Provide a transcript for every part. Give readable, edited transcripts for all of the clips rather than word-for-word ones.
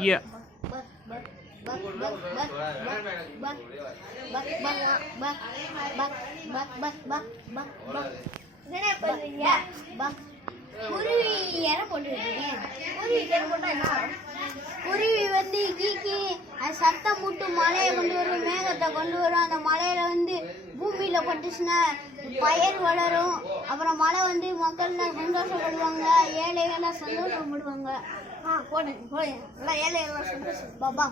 ஐயா குருவி இற போட்டுருக்கீங்க. குருவி இற போட்டா என்ன ஆகும்? குருவி வந்து கீக்கி அது சத்தம் போட்டு மழையை கொண்டு வரும், மேகத்தை கொண்டு வரும். அந்த மழையில வந்து பூமியில பட்டுச்சுன்னா பயிர் வளரும். அப்புறம் மழை வந்து மக்கள்லாம் சந்தோஷப்படுவாங்க, ஏழைகள்லாம் சந்தோஷப்படுவாங்க. போடுங்க போடுங்க, எல்லாம் ஏழைகள்லாம் சந்தோஷம். பாபா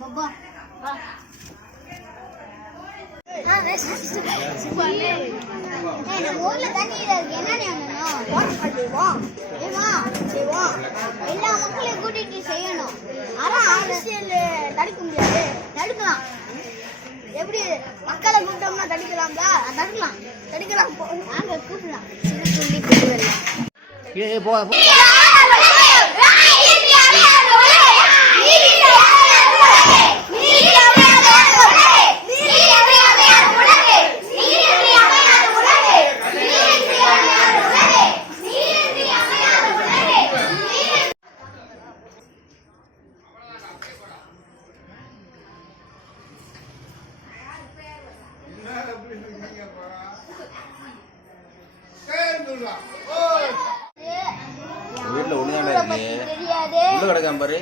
பாபா ஊர்ல தண்ணி என்ன செய்வோம், எல்லா மக்களையும் கூட்டிட்டு செய்யணும். ஆனா அரசியல் தடுக்க முடியாது. தடுக்கலாம். எப்படி மக்களை கூப்பிட்டோம்னா தடுக்கலாம்ல? தடுக்கலாம். நாங்க கூப்பிடலாம். வீட்டுல ஒண்ணுதானே இருக்கு, உள்ள கிடக்காம பாரு.